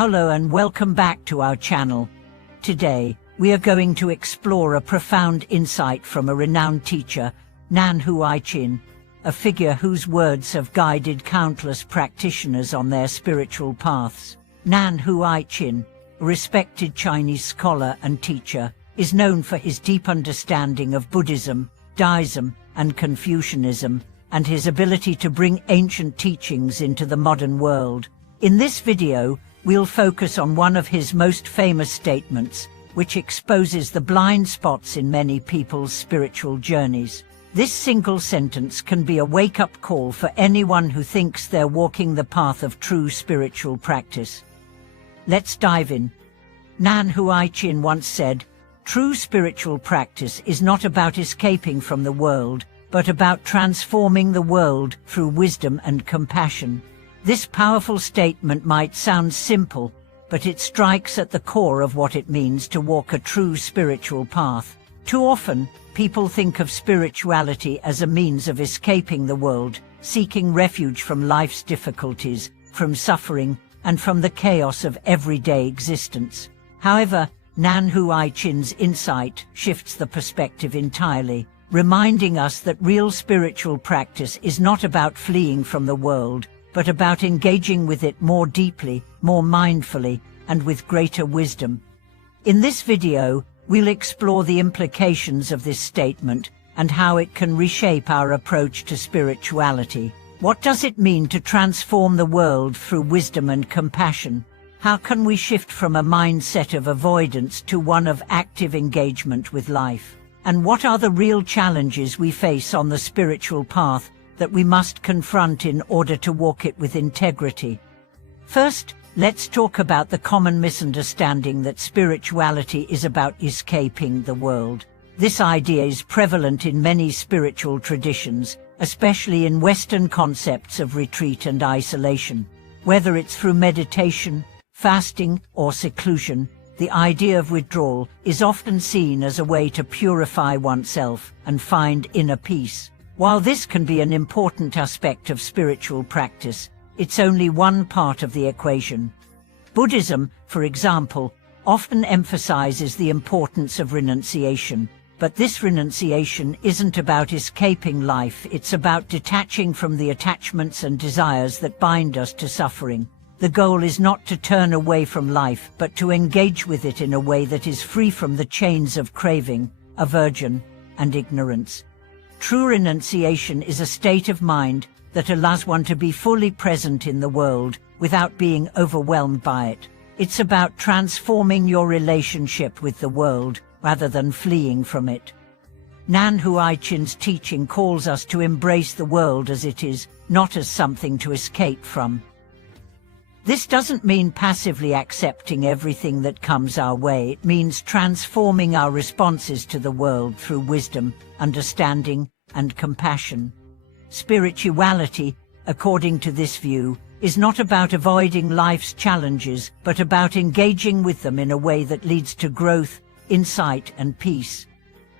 Hello and welcome back to our channel. Today, we are going to explore a profound insight from a renowned teacher, Nan Huai, a figure whose words have guided countless practitioners on their spiritual paths. Nan Huai, a respected Chinese scholar and teacher, is known for his deep understanding of Buddhism, Taoism, and Confucianism, and his ability to bring ancient teachings into the modern world. In this video, we'll focus on one of his most famous statements, which exposes the blind spots in many people's spiritual journeys. This single sentence can be a wake-up call for anyone who thinks they're walking the path of true spiritual practice. Let's dive in. Nan Huai once said, "True spiritual practice is not about escaping from the world, but about transforming the world through wisdom and compassion." This powerful statement might sound simple, but it strikes at the core of what it means to walk a true spiritual path. Too often, people think of spirituality as a means of escaping the world, seeking refuge from life's difficulties, from suffering, and from the chaos of everyday existence. However, Nan Huai-chin's insight shifts the perspective entirely, reminding us that real spiritual practice is not about fleeing from the world, but about engaging with it more deeply, more mindfully, and with greater wisdom. In this video, we'll explore the implications of this statement and how it can reshape our approach to spirituality. What does it mean to transform the world through wisdom and compassion? How can we shift from a mindset of avoidance to one of active engagement with life? And what are the real challenges we face on the spiritual path that we must confront in order to walk it with integrity? First, let's talk about the common misunderstanding that spirituality is about escaping the world. This idea is prevalent in many spiritual traditions, especially in Western concepts of retreat and isolation. Whether it's through meditation, fasting, or seclusion, the idea of withdrawal is often seen as a way to purify oneself and find inner peace. While this can be an important aspect of spiritual practice, it's only one part of the equation. Buddhism, for example, often emphasizes the importance of renunciation, but this renunciation isn't about escaping life, it's about detaching from the attachments and desires that bind us to suffering. The goal is not to turn away from life, but to engage with it in a way that is free from the chains of craving, aversion, and ignorance. True renunciation is a state of mind that allows one to be fully present in the world without being overwhelmed by it. It's about transforming your relationship with the world rather than fleeing from it. Nan Huai-chin's teaching calls us to embrace the world as it is, not as something to escape from. This doesn't mean passively accepting everything that comes our way. It means transforming our responses to the world through wisdom, understanding, and compassion. Spirituality, according to this view, is not about avoiding life's challenges, but about engaging with them in a way that leads to growth, insight, and peace.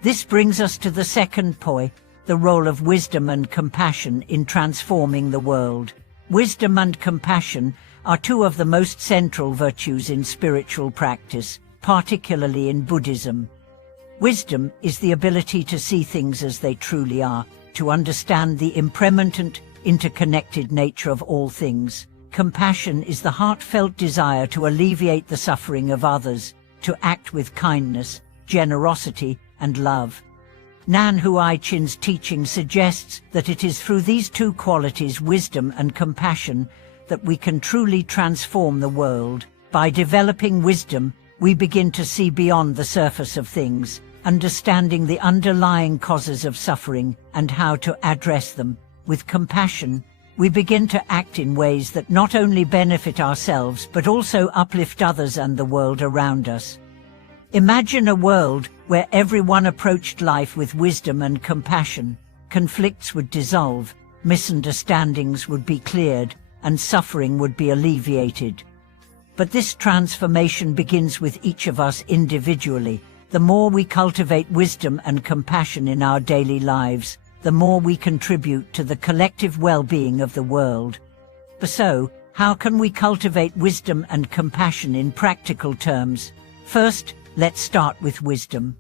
This brings us to the second point, the role of wisdom and compassion in transforming the world. Wisdom and compassion are two of the most central virtues in spiritual practice, particularly in Buddhism. Wisdom is the ability to see things as they truly are, to understand the impermanent, interconnected nature of all things. Compassion is the heartfelt desire to alleviate the suffering of others, to act with kindness, generosity, and love. Nan Huai-chin's teaching suggests that it is through these two qualities, wisdom and compassion, that we can truly transform the world. By developing wisdom, we begin to see beyond the surface of things, understanding the underlying causes of suffering and how to address them. With compassion, we begin to act in ways that not only benefit ourselves but also uplift others and the world around us. Imagine a world where everyone approached life with wisdom and compassion. Conflicts would dissolve, misunderstandings would be cleared, and suffering would be alleviated. But this transformation begins with each of us individually. The more we cultivate wisdom and compassion in our daily lives, the more we contribute to the collective well-being of the world. So, How can we cultivate wisdom and compassion in practical terms? First, let's start with wisdom.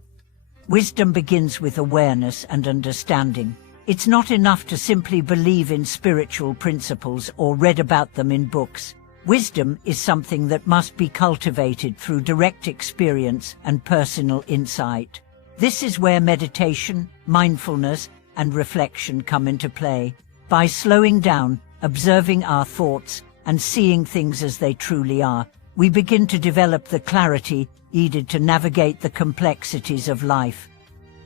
Wisdom begins with awareness and understanding. It's not enough to simply believe in spiritual principles or read about them in books. Wisdom is something that must be cultivated through direct experience and personal insight. This is where meditation, mindfulness, and reflection come into play. By slowing down, observing our thoughts, and seeing things as they truly are, we begin to develop the clarity needed to navigate the complexities of life.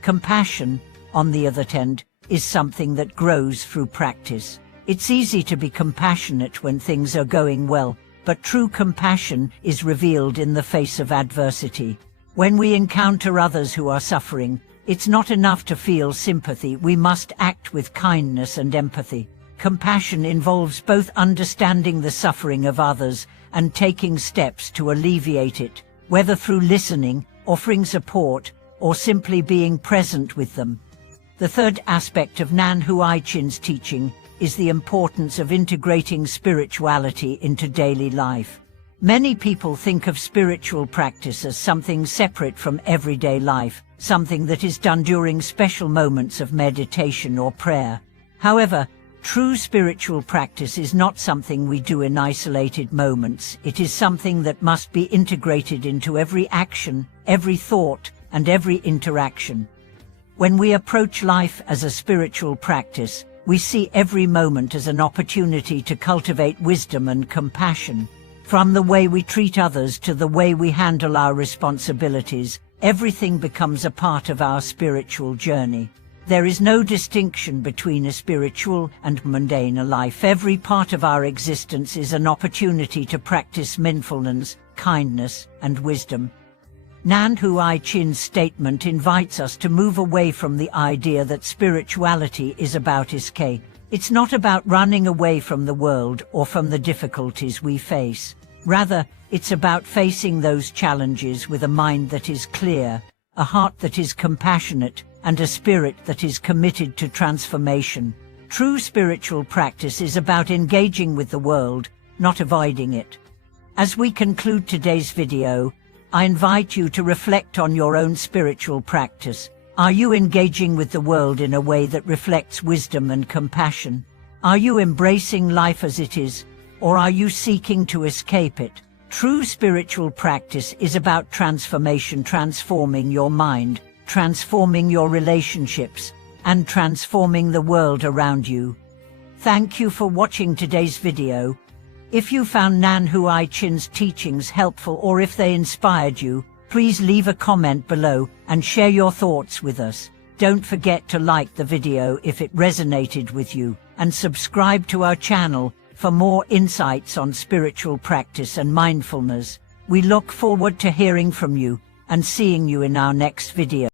Compassion, on the other hand, is something that grows through practice. It's easy to be compassionate when things are going well, but true compassion is revealed in the face of adversity. When we encounter others who are suffering, it's not enough to feel sympathy, we must act with kindness and empathy. Compassion involves both understanding the suffering of others and taking steps to alleviate it, whether through listening, offering support, or simply being present with them. The third aspect of Nan Huai Chin's teaching is the importance of integrating spirituality into daily life. Many people think of spiritual practice as something separate from everyday life, something that is done during special moments of meditation or prayer. However, true spiritual practice is not something we do in isolated moments. It is something that must be integrated into every action, every thought, and every interaction. When we approach life as a spiritual practice, we see every moment as an opportunity to cultivate wisdom and compassion. From the way we treat others to the way we handle our responsibilities, everything becomes a part of our spiritual journey. There is no distinction between a spiritual and mundane life. Every part of our existence is an opportunity to practice mindfulness, kindness, and wisdom. Nan Huai Chin's statement invites us to move away from the idea that spirituality is about escape. It's not about running away from the world or from the difficulties we face. Rather, it's about facing those challenges with a mind that is clear, a heart that is compassionate, and a spirit that is committed to transformation. True spiritual practice is about engaging with the world, not avoiding it. As we conclude today's video, I invite you to reflect on your own spiritual practice. Are you engaging with the world in a way that reflects wisdom and compassion? Are you embracing life as it is, or are you seeking to escape it? True spiritual practice is about transformation, transforming your mind, transforming your relationships, and transforming the world around you. Thank you for watching today's video. If you found Nan Huai Chin's teachings helpful or if they inspired you, please leave a comment below and share your thoughts with us. Don't forget to like the video if it resonated with you, and subscribe to our channel for more insights on spiritual practice and mindfulness. We look forward to hearing from you and seeing you in our next video.